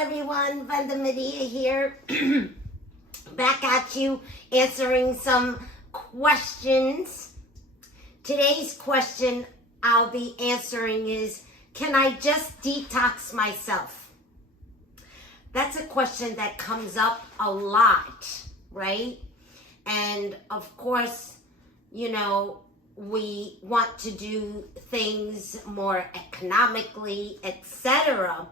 everyone, Vanda here, back at you, answering some questions. Today's question I'll be answering is, can I just detox myself? That's a question that comes up a lot, right? And of course, you know, we want to do things more economically, etc.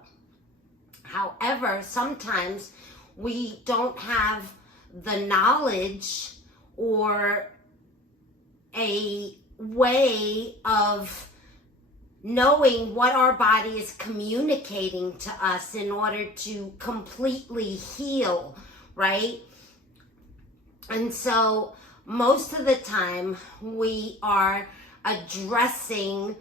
However, sometimes we don't have the knowledge or a way of knowing what our body is communicating to us in order to completely heal, right? And so most of the time we are addressing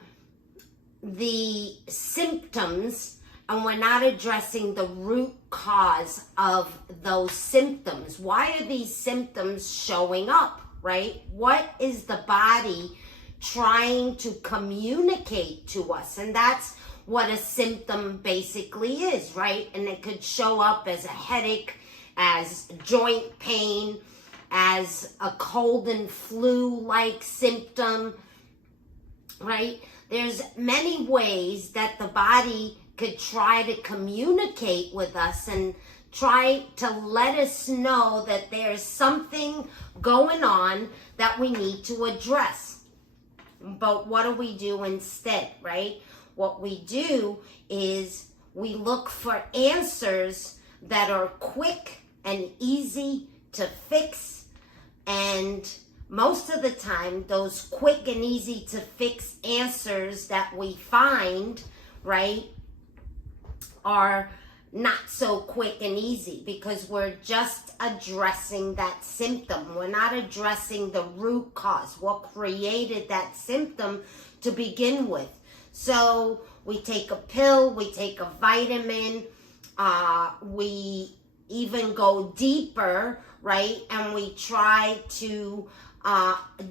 the symptoms and we're not addressing the root cause of those symptoms. Why are these symptoms showing up, right? What is the body trying to communicate to us? And that's what a symptom basically is, right? And it could show up as a headache, as joint pain, as a cold and flu-like symptom, right? There's many ways that the body could try to communicate with us and try to let us know that there's something going on that we need to address. But what do we do instead, right? What we do is we look for answers that are quick and easy to fix. And most of the time, those quick and easy to fix answers that we find, right, are not so quick and easy because we're just addressing that symptom. We're not addressing the root cause, what created that symptom to begin with. So we take a pill, we take a vitamin, we even go deeper, right? And we try to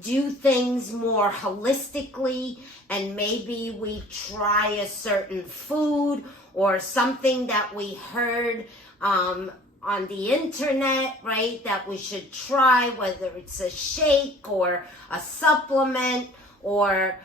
do things more holistically, and maybe we try a certain food or something that we heard on the internet, right, that we should try, whether it's a shake or a supplement or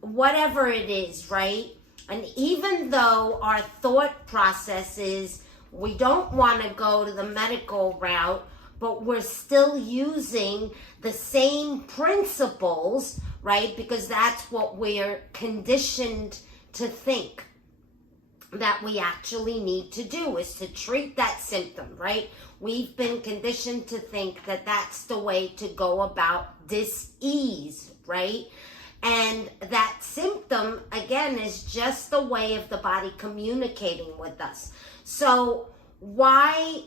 whatever it is, right? And even though our thought process is we don't want to go to the medical route, but we're still using the same principles, right? Because that's what we're conditioned to think that we actually need to do, is to treat that symptom, right? We've been conditioned to think that that's the way to go about dis-ease, right? And that symptom, again, is just the way of the body communicating with us. So why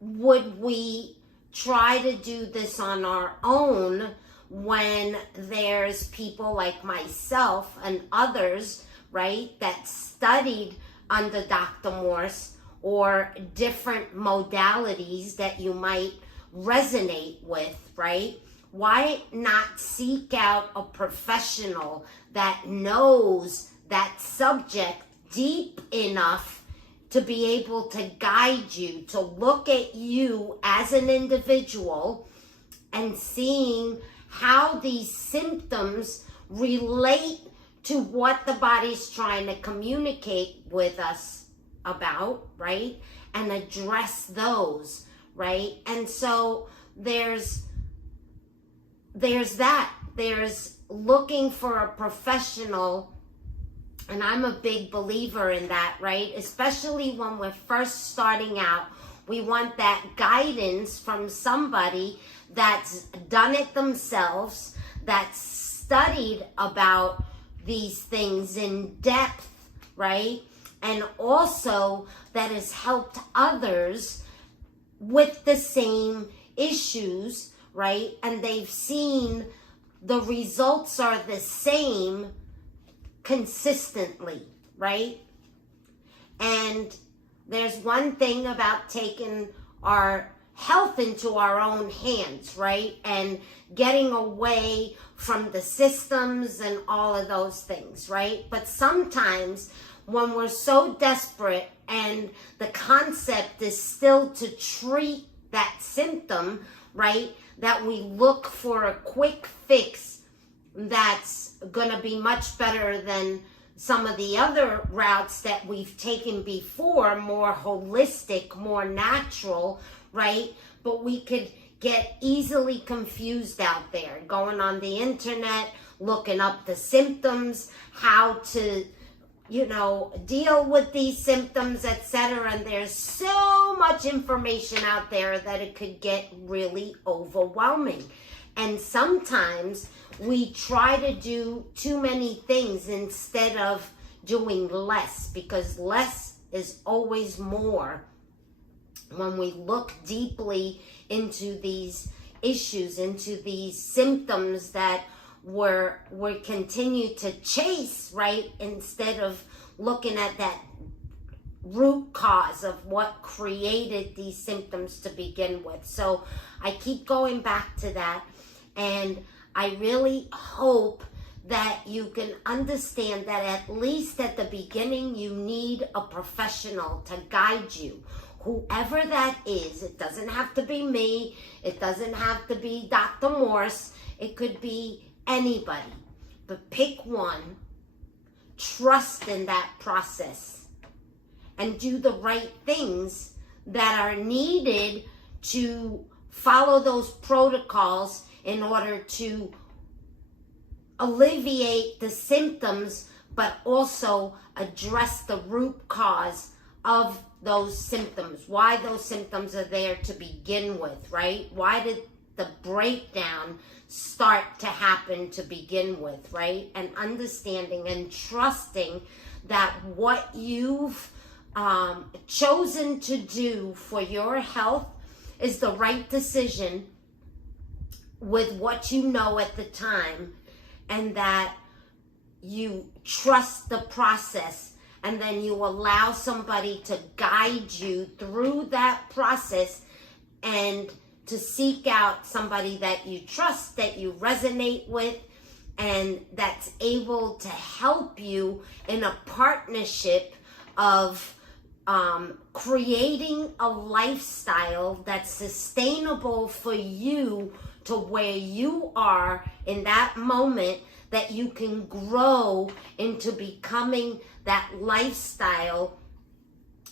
would we try to do this on our own when there's people like myself and others, right, that studied under Dr. Morse or different modalities that you might resonate with, right? Why not seek out a professional that knows that subject deep enough to be able to guide you, to look at you as an individual and seeing how these symptoms relate to what the body's trying to communicate with us about, right? And address those, right? And so there's that. There's looking for a professional. And I'm a big believer in that, right? Especially when we're first starting out, we want that guidance from somebody that's done it themselves, that's studied about these things in depth, right? And also that has helped others with the same issues, right? And they've seen the results are the same consistently, right? And there's one thing about taking our health into our own hands, right? And getting away from the systems and all of those things, right? But sometimes when we're so desperate and the concept is still to treat that symptom, right, that we look for a quick fix that's going to be much better than some of the other routes that we've taken before, more holistic, more natural, right? But we could get easily confused out there, going on the internet, looking up the symptoms, how to, deal with these symptoms, etc. And there's so much information out there that it could get really overwhelming. And sometimes we try to do too many things instead of doing less, because less is always more when we look deeply into these issues, into these symptoms that we continue to chase, right? Instead of looking at that root cause of what created these symptoms to begin with. So I keep going back to that, and I really hope that you can understand that at least at the beginning you need a professional to guide you. Whoever that is, it doesn't have to be me, it doesn't have to be Dr. Morse, it could be anybody. But pick one, trust in that process, and do the right things that are needed to follow those protocols in order to alleviate the symptoms, but also address the root cause of those symptoms, why those symptoms are there to begin with, right? Why did the breakdown start to happen to begin with, right? And understanding and trusting that what you've chosen to do for your health is the right decision with what you know at the time, and that you trust the process, and then you allow somebody to guide you through that process, and to seek out somebody that you trust, that you resonate with, and that's able to help you in a partnership of creating a lifestyle that's sustainable for you to where you are in that moment, that you can grow into becoming that lifestyle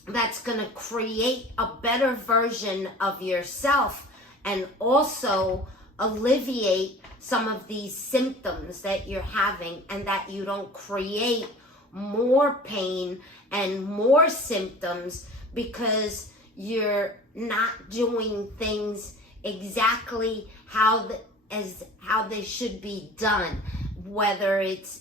that's going to create a better version of yourself, and also alleviate some of these symptoms that you're having, and that you don't create more pain and more symptoms because you're not doing things exactly how they should be done. Whether it's,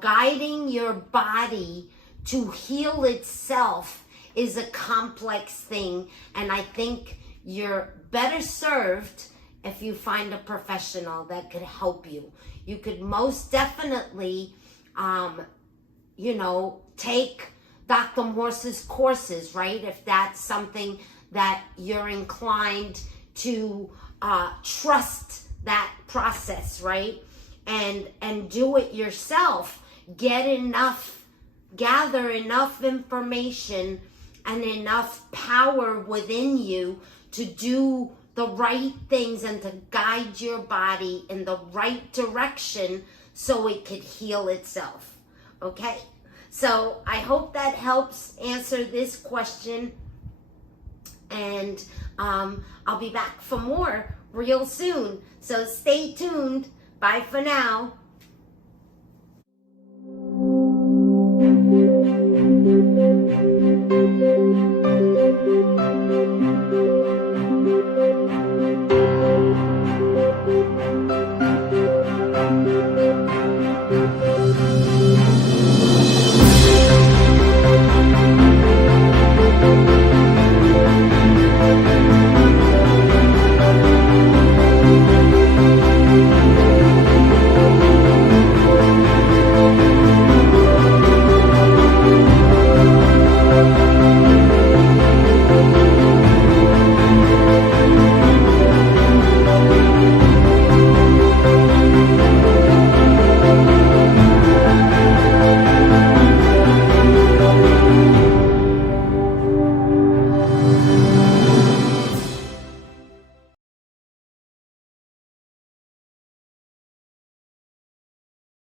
guiding your body to heal itself is a complex thing, and I think you're better served if you find a professional that could help you. You could most definitely, take Dr. Morse's courses, right? If that's something that you're inclined to trust that process, right? And do it yourself. Gather enough information and enough power within you to do the right things and to guide your body in the right direction so it could heal itself. Okay? So I hope that helps answer this question. And I'll be back for more real soon. So stay tuned. Bye for now.